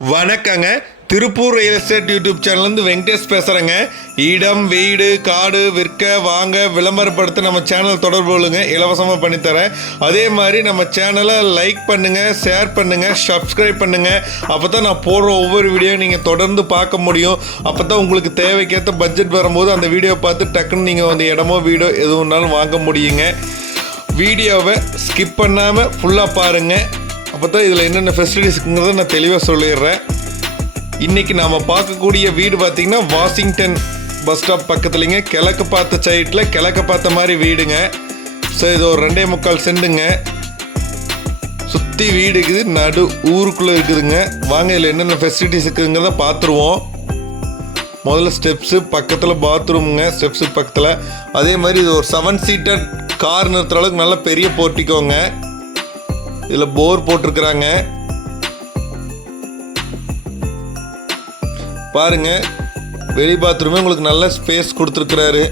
வணக்கங்க. Tiruppur real estate YouTube சேனல்லேருந்து வெங்கடேஷ் பேசுகிறேங்க இடம் வீடு காடு விற்க வாங்க விளம்பரப்படுத்த நம்ம சேனல் தொடர்பு கொள்ளுங்க. இலவசமாக பண்ணித்தரேன். அதே மாதிரி நம்ம சேனலை லைக் பண்ணுங்கள் ஷேர் பண்ணுங்கள் சப்ஸ்கிரைப் பண்ணுங்கள் அப்போ தான் நான் போடுற ஒவ்வொரு வீடியோ நீங்கள் தொடர்ந்து பார்க்க முடியும். அப்போ தான் உங்களுக்கு தேவைக்கேற்ற பட்ஜெட் வரும்போது அந்த வீடியோ பார்த்து டக்குன்னு நீங்கள் வந்து இடமோ வீடோ எது வேணாலும் வாங்க முடியுங்க. வீடியோவை ஸ்கிப் பண்ணாமல் ஃபுல்லாக பாருங்கள் அப்போ தான் இதில் என்னென்ன ஃபெசிலிட்டிஸ்ங்கிறத நான் தெளிவாக சொல்லிடுறேன். இன்றைக்கி நாம் பார்க்கக்கூடிய வீடு பார்த்திங்கன்னா வாஷிங்டன் பஸ் ஸ்டாப் பக்கத்துலேங்க. கிழக்கு பார்த்த சைட்டில் கிழக்கு பார்த்த மாதிரி வீடுங்க. ஸோ இது ஒரு ரெண்டே முக்கால் செண்டுங்க. சுற்றி வீடு இருக்குது நடு ஊருக்குள்ளே இருக்குதுங்க. வாங்க இதில் என்னென்ன ஃபெசிலிட்டிஸ் இருக்குதுங்கிறத பார்த்துருவோம் முதல்ல ஸ்டெப்ஸு பக்கத்தில் பாத்ரூமுங்க ஸ்டெப்ஸு பக்கத்தில். அதே மாதிரி இது ஒரு செவன் சீட்டர் கார் நிறுத்துற அளவுக்கு நல்ல பெரிய போர்ட்டிக்கோங்க. இதில் போர் போட்டிருக்கிறாங்க. பாருங்க வெளி பாத்ரூமே உங்களுக்கு நல்ல ஸ்பேஸ் கொடுத்துருக்குறாரு.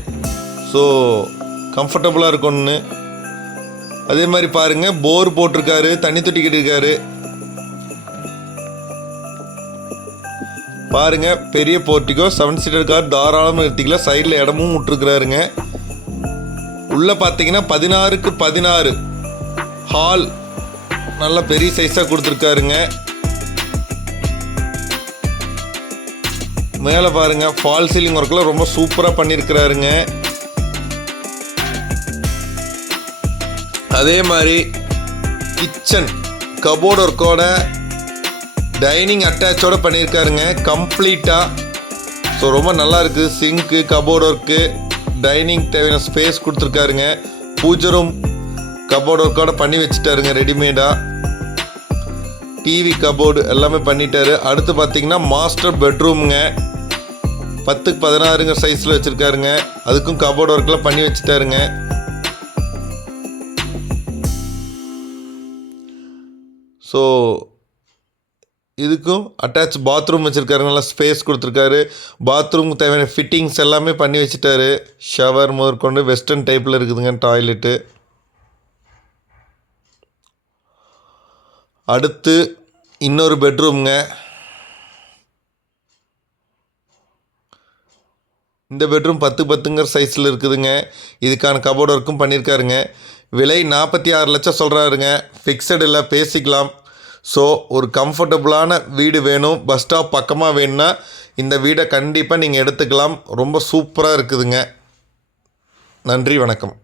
ஸோ கம்ஃபர்டபுளாக இருக்கும்னு அதே மாதிரி பாருங்க போர் போட்டிருக்காரு தண்ணி தொட்டி கட்டியிருக்காரு பாருங்க பெரிய போர்ட்டிக்கோ செவன் சீட்டர் கார் தாராளமாக நிறுத்திக்கலாம் சைடில் இடமும் விட்டுருக்குறாருங்க. உள்ளே பார்த்தீங்கன்னா பதினாறுக்கு பதினாறு ஹால் நல்ல பெரிய சைஸாக கொடுத்துருக்காருங்க. மேலே பாருங்க ஃபால் சீலிங் ஒர்க்கெலாம் ரொம்ப சூப்பராக பண்ணியிருக்கிறாருங்க அதே மாதிரி கிச்சன் கபோர்ட் ஒர்க்கோட டைனிங் அட்டாச்சோட பண்ணியிருக்காருங்க கம்ப்ளீட்டாக ஸோ ரொம்ப நல்லா இருக்குது சிங்க்கு கபோர்ட் ஒர்க்கு டைனிங் தேவையான ஸ்பேஸ் கொடுத்துருக்காருங்க. பூஜை ரூம் கபோர்டு ஒர்க்கோட பண்ணி வச்சுட்டாருங்க ரெடிமேடாக டிவி கபோர்டு எல்லாமே பண்ணிட்டாரு. அடுத்து பார்த்தீங்கன்னா மாஸ்டர் பெட்ரூமுங்க பத்துக்கு பதினாறுங்க சைஸில் வச்சுருக்காருங்க. அதுக்கும் கபோர்டு ஒர்க்கெலாம் பண்ணி வச்சுட்டாருங்க. ஸோ இதுக்கும் அட்டாச் பாத்ரூம் வச்சுருக்காரு. நல்லா ஸ்பேஸ் கொடுத்துருக்காரு. பாத்ரூமுக்கு தேவையான ஃபிட்டிங்ஸ் எல்லாமே பண்ணி வச்சுட்டாரு. ஷவர் முதற்கொண்டு வெஸ்டர்ன் டைப்பில் இருக்குதுங்க டாய்லெட்டு அடுத்து இன்னொரு பெட்ரூம்ங்க இந்த பெட்ரூம் பத்து பத்துங்கிற சைஸில் இருக்குதுங்க. இதுக்கான கபோர்டு ஒர்க்கும் பண்ணியிருக்காருங்க. விலை நாற்பத்தி ஆறு லட்சம் சொல்கிறாருங்க ஃபிக்ஸட் இல்லை பேசிக்கலாம். ஸோ ஒரு கம்ஃபர்டபுளான வீடு வேணும். பஸ் ஸ்டாப் பக்கமாக வேணும்னா இந்த வீடை கண்டிப்பாக நீங்கள் எடுத்துக்கலாம். ரொம்ப சூப்பராக இருக்குதுங்க. நன்றி வணக்கம்.